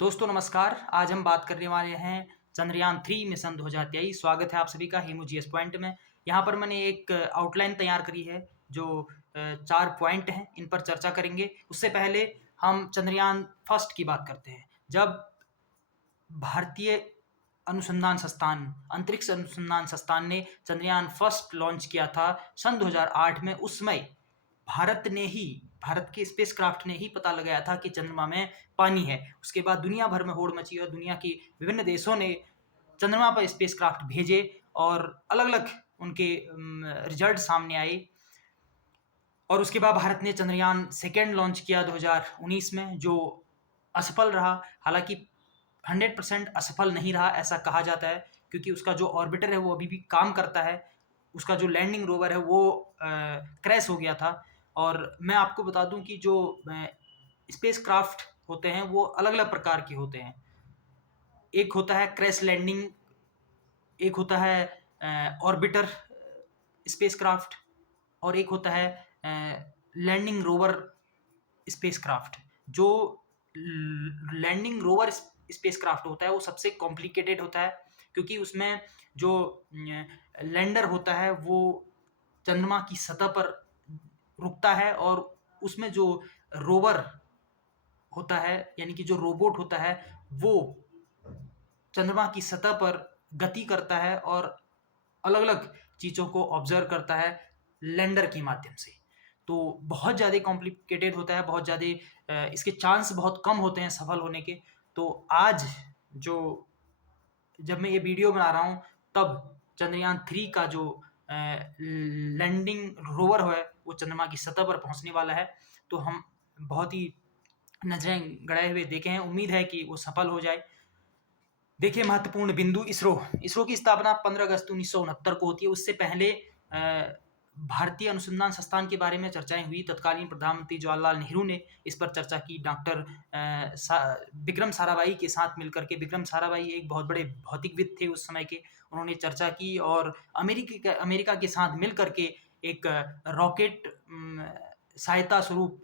दोस्तों नमस्कार। आज हम बात करने वाले हैं चंद्रयान 3 मिशन 2023। स्वागत है आप सभी का हेमू जीएस पॉइंट में। यहाँ पर मैंने एक आउटलाइन तैयार करी है जो 4 पॉइंट हैं, इन पर चर्चा करेंगे। उससे पहले हम चंद्रयान फर्स्ट की बात करते हैं। जब भारतीय अनुसंधान संस्थान, अंतरिक्ष अनुसंधान संस्थान ने चंद्रयान फर्स्ट लॉन्च किया था सन 2008 में, उस समय भारत के स्पेसक्राफ्ट ने ही पता लगाया था कि चंद्रमा में पानी है। उसके बाद दुनिया भर में होड़ मची और दुनिया की विभिन्न देशों ने चंद्रमा पर स्पेसक्राफ्ट भेजे और अलग-अलग उनके रिजल्ट सामने आए। और उसके बाद भारत ने चंद्रयान सेकेंड लॉन्च किया 2019 में, जो असफल रहा। हालांकि 100% असफल नहीं रहा ऐसा कहा जाता है, क्योंकि उसका जो ऑर्बिटर है वो अभी भी काम करता है। उसका जो लैंडिंग रोवर है वो क्रैश हो गया था। और मैं आपको बता दूं कि जो स्पेस क्राफ्ट होते हैं वो अलग अलग प्रकार के होते हैं। एक होता है क्रैश लैंडिंग, एक होता है ऑर्बिटर स्पेसक्राफ्ट, और एक होता है लैंडिंग रोवर स्पेसक्राफ्ट। जो लैंडिंग रोवर स्पेसक्राफ्ट होता है वो सबसे कॉम्प्लिकेटेड होता है, क्योंकि उसमें जो लैंडर होता है वो चंद्रमा की सतह पर रुकता है, और उसमें जो रोवर होता है यानी कि जो रोबोट होता है वो चंद्रमा की सतह पर गति करता है और अलग अलग चीज़ों को ऑब्जर्व करता है लैंडर के माध्यम से। तो बहुत ज़्यादा कॉम्प्लिकेटेड होता है, बहुत ज़्यादा इसके चांस बहुत कम होते हैं सफल होने के। तो आज जो जब मैं ये वीडियो बना रहा हूँ तब चंद्रयान 3 का जो लैंडिंग रोवर है वो चंद्रमा की सतह पर पहुंचने वाला है। तो हम बहुत ही नजरें गड़ाए हुए देखे हैं, उम्मीद है कि वो सफल हो जाए। देखिए, महत्वपूर्ण बिंदु इसरो की स्थापना 15 अगस्त 1969 को होती है। उससे पहले भारतीय अनुसंधान संस्थान के बारे में चर्चाएं हुई। तत्कालीन प्रधानमंत्री जवाहरलाल नेहरू ने इस पर चर्चा की, डॉक्टर विक्रम साराभाई के साथ मिलकर के। विक्रम साराभाई एक बहुत बड़े भौतिकविद थे उस समय के। उन्होंने चर्चा की और अमेरिका के साथ मिल करके एक रॉकेट सहायता स्वरूप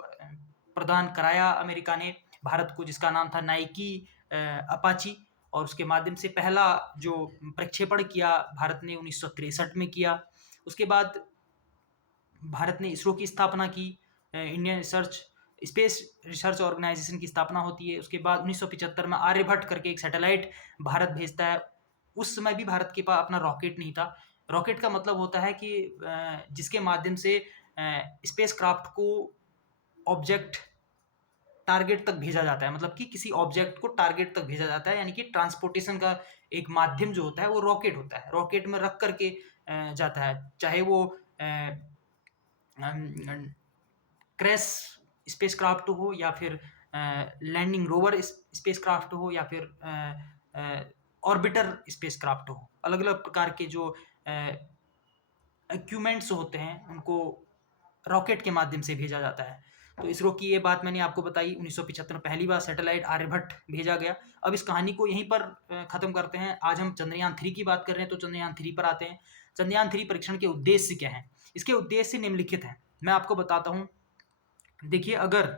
प्रदान कराया अमेरिका ने भारत को, जिसका नाम था नाइकी अपाची। और उसके माध्यम से पहला जो प्रक्षेपण किया भारत ने 1963 में किया। उसके बाद भारत ने इसरो की स्थापना की, इंडियन स्पेस रिसर्च ऑर्गेनाइजेशन की स्थापना होती है। उसके बाद 1975 में आर्यभट्ट करके एक सैटेलाइट भारत भेजता है। उस समय भी भारत के पास अपना रॉकेट नहीं था। रॉकेट का मतलब होता है कि जिसके माध्यम से स्पेस क्राफ्ट को ऑब्जेक्ट टारगेट तक भेजा जाता है, मतलब कि किसी ऑब्जेक्ट को टारगेट तक भेजा जाता है, यानी कि ट्रांसपोर्टेशन का एक माध्यम जो होता है वो रॉकेट होता है। रॉकेट में रख करके जाता है, चाहे वो क्रैश स्पेसक्राफ्ट हो या फिर लैंडिंग रोवर स्पेसक्राफ्ट हो या फिर ऑर्बिटर स्पेसक्राफ्ट हो। अलग अलग प्रकार के जो इक्विपमेंट्स होते हैं उनको रॉकेट के माध्यम से भेजा जाता है। तो इसरो की ये बात मैंने आपको बताई। 1975 में पहली बार सैटेलाइट आर्यभट्ट भेजा गया। अब इस कहानी को यहीं पर खत्म करते हैं। आज हम चंद्रयान 3 की बात कर रहे हैं, तो चंद्रयान 3 पर आते हैं। चंद्रयान 3 परीक्षण के उद्देश्य क्या हैं? इसके उद्देश्य निम्नलिखित हैं, मैं आपको बताता हूँ। देखिए, अगर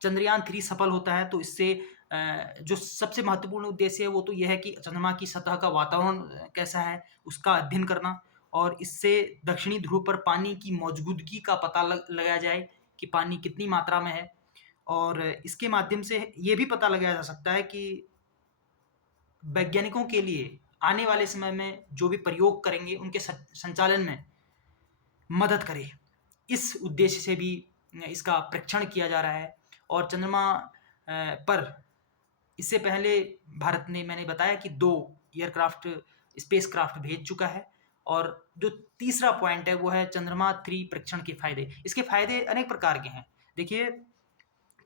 चंद्रयान 3 सफल होता है तो इससे जो सबसे महत्वपूर्ण उद्देश्य है वो तो यह है कि चंद्रमा की सतह का वातावरण कैसा है उसका अध्ययन करना, और इससे दक्षिणी ध्रुव पर पानी की मौजूदगी का पता लगाया जाए कि पानी कितनी मात्रा में है। और इसके माध्यम से ये भी पता लगाया जा सकता है कि वैज्ञानिकों के लिए आने वाले समय में जो भी प्रयोग करेंगे उनके संचालन में मदद करे। इस उद्देश्य से भी इसका परीक्षण किया जा रहा है। और चंद्रमा पर इससे पहले भारत ने, मैंने बताया कि 2 एयरक्राफ्ट स्पेसक्राफ्ट भेज चुका है। और जो तीसरा पॉइंट है वो है चंद्रमा 3 परीक्षण के फायदे। इसके फायदे अनेक प्रकार के हैं। देखिए,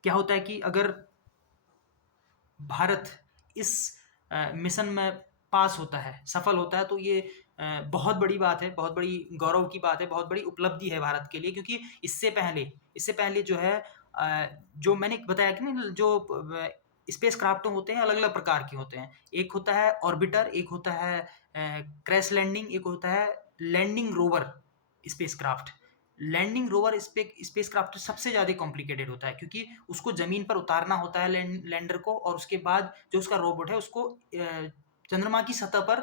क्या होता है कि अगर भारत इस मिशन में पास होता है, सफल होता है, तो ये बहुत बड़ी बात है, बहुत बड़ी गौरव की बात है, बहुत बड़ी उपलब्धि है भारत के लिए। क्योंकि इससे पहले जो है जो मैंने बताया कि ना, जो स्पेस क्राफ्ट होते हैं अलग अलग प्रकार के होते हैं। एक होता है ऑर्बिटर, एक होता है क्रैश लैंडिंग, एक होता है landing rover spacecraft. Landing rover spacecraft सबसे ज़्यादा कॉम्प्लिकेटेड होता है, क्योंकि उसको ज़मीन पर उतारना होता है लैंडर को, और उसके बाद जो उसका रोबोट है उसको चंद्रमा की सतह पर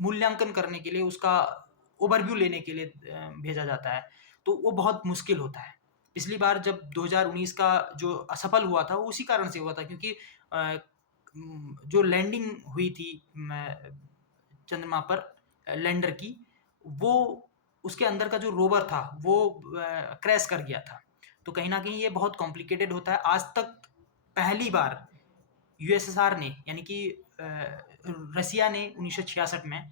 मूल्यांकन करने के लिए, उसका ओवरव्यू लेने के लिए भेजा जाता है। तो वो बहुत मुश्किल होता है। पिछली बार जब 2019 का जो असफल हुआ था वो उसी कारण से हुआ था, क्योंकि जो लैंडिंग हुई थी चंद्रमा पर लैंडर की, वो उसके अंदर का जो रोवर था वो क्रैश कर गया था। तो कहीं ना कहीं ये बहुत कॉम्प्लिकेटेड होता है। आज तक पहली बार यूएसएसआर ने, यानी कि रसिया ने 1966 में,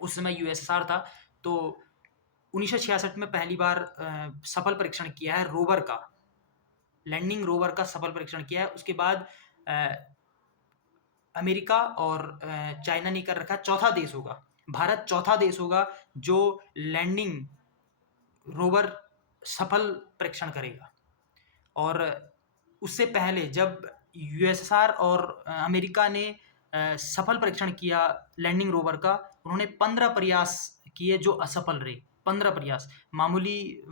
उस समय यूएसएसआर था, तो 1966 में पहली बार सफल परीक्षण किया है रोवर का, लैंडिंग रोवर का सफल परीक्षण किया है। उसके बाद अमेरिका और चाइना ने कर रखा है। चौथा देश होगा, भारत चौथा देश होगा जो लैंडिंग रोवर सफल परीक्षण करेगा। और उससे पहले जब यूएसएसआर और अमेरिका ने सफल परीक्षण किया लैंडिंग रोवर का, उन्होंने 15 प्रयास किए जो असफल रहे। 15 प्रयास मामूली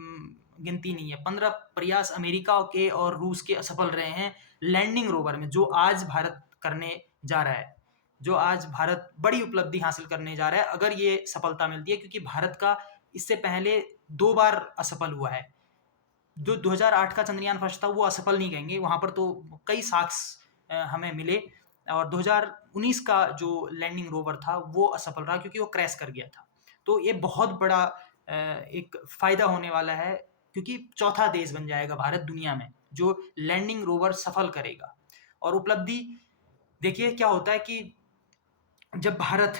गिनती नहीं है। 15 प्रयास अमेरिका के और रूस के असफल रहे हैं लैंडिंग रोवर में, जो आज भारत करने जा रहा है, जो आज भारत बड़ी उपलब्धि हासिल करने जा रहा है अगर ये सफलता मिलती है, क्योंकि भारत का इससे पहले 2 बार असफल हुआ है। जो 2008 का चंद्रयान फर्स्ट था वो असफल नहीं कहेंगे, वहाँ पर तो कई साक्ष्य हमें मिले। और 2019 का जो लैंडिंग रोवर था वो असफल रहा, क्योंकि वो क्रैश कर गया था। तो ये बहुत बड़ा एक फ़ायदा होने वाला है, क्योंकि चौथा देश बन जाएगा भारत दुनिया में जो लैंडिंग रोवर सफल करेगा। और उपलब्धि देखिए क्या होता है कि जब भारत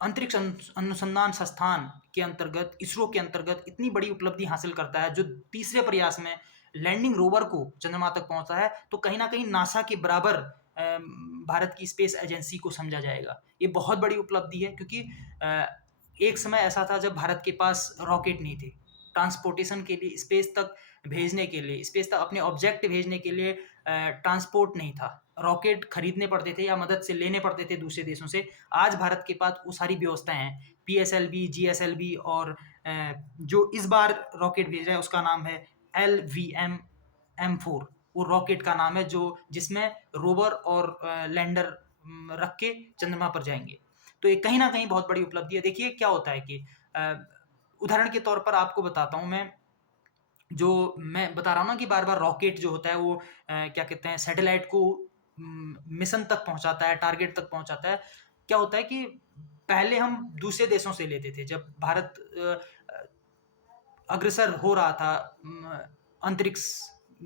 अंतरिक्ष अनुसंधान संस्थान के अंतर्गत, इसरो के अंतर्गत इतनी बड़ी उपलब्धि हासिल करता है, जो तीसरे प्रयास में लैंडिंग रोवर को चंद्रमा तक पहुंचा है, तो कहीं ना कहीं नासा के बराबर भारत की स्पेस एजेंसी को समझा जाएगा। ये बहुत बड़ी उपलब्धि है, क्योंकि एक समय ऐसा था जब भारत के पास रॉकेट नहीं थे ट्रांसपोर्टेशन के लिए, स्पेस तक भेजने के लिए, स्पेस तक अपने ऑब्जेक्ट भेजने के लिए ट्रांसपोर्ट नहीं था। रॉकेट खरीदने पड़ते थे या मदद से लेने पड़ते थे दूसरे देशों से। आज भारत के पास वो सारी व्यवस्थाएं हैं, पीएसएलवी, जीएसएलवी, और जो इस बार रॉकेट भेज रहा है उसका नाम है LVM-M4। वो रॉकेट का नाम है जो जिसमें रोवर और लैंडर रख के चंद्रमा पर जाएंगे। तो ये कहीं ना कहीं बहुत बड़ी उपलब्धि है। देखिए क्या होता है कि उदाहरण के तौर पर आपको बताता हूँ मैं, जो मैं बता रहा हूँ ना कि बार बार रॉकेट जो होता है वो क्या कहते हैं, सैटेलाइट को मिशन तक पहुंचाता है, टारगेट तक पहुंचाता है। क्या होता है कि पहले हम दूसरे देशों से लेते थे, जब भारत अग्रसर हो रहा था अंतरिक्ष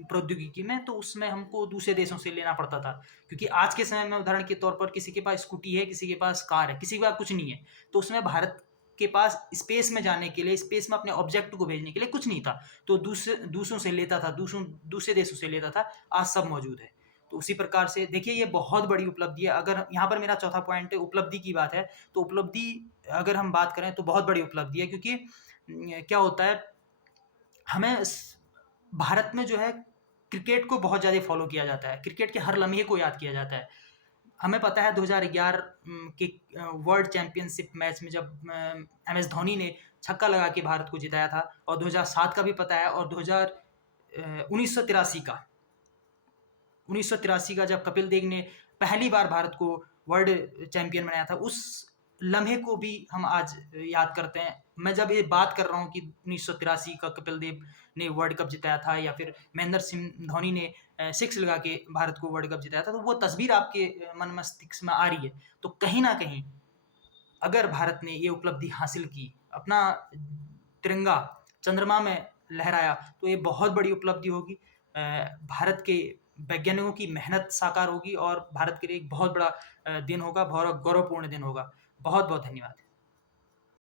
प्रौद्योगिकी में, तो उसमें हमको दूसरे देशों से लेना पड़ता था। क्योंकि आज के समय में उदाहरण के तौर पर किसी के पास स्कूटी है, किसी के पास कार है, किसी के पास कुछ नहीं है, तो उसमें भारत के पास स्पेस में जाने के लिए, स्पेस में अपने ऑब्जेक्ट को भेजने के लिए कुछ नहीं था, तो दूसरों से लेता था, दूसरे देशों से लेता था। आज सब मौजूद है। तो उसी प्रकार से देखिए ये बहुत बड़ी उपलब्धि है। अगर यहाँ पर मेरा चौथा पॉइंट उपलब्धि की बात है, तो उपलब्धि अगर हम बात करें तो बहुत बड़ी उपलब्धि है, क्योंकि क्या होता है, हमें भारत में जो है क्रिकेट को बहुत ज़्यादा फॉलो किया जाता है, क्रिकेट के हर लम्हे को याद किया जाता है। हमें पता है 2011 के वर्ल्ड चैंपियनशिप मैच में जब MS धोनी ने छक्का लगा के भारत को जिताया था, और 2007 का भी पता है, और 1983 का जब कपिल देव ने पहली बार भारत को वर्ल्ड चैंपियन बनाया था, उस लम्हे को भी हम आज याद करते हैं। मैं जब ये बात कर रहा हूँ कि 1983 का कपिल देव ने वर्ल्ड कप जिताया था, या फिर महेंद्र सिंह धोनी ने 6 लगा के भारत को वर्ल्ड कप जिताया था, तो वो तस्वीर आपके मन मस्तिष्क में आ रही है। तो कहीं ना कहीं अगर भारत ने ये उपलब्धि हासिल की, अपना तिरंगा चंद्रमा में लहराया, तो ये बहुत बड़ी उपलब्धि होगी। भारत के वैज्ञानिकों की मेहनत साकार होगी, और भारत के लिए एक बहुत बड़ा दिन होगा, बहुत गौरवपूर्ण दिन होगा। बहुत बहुत धन्यवाद।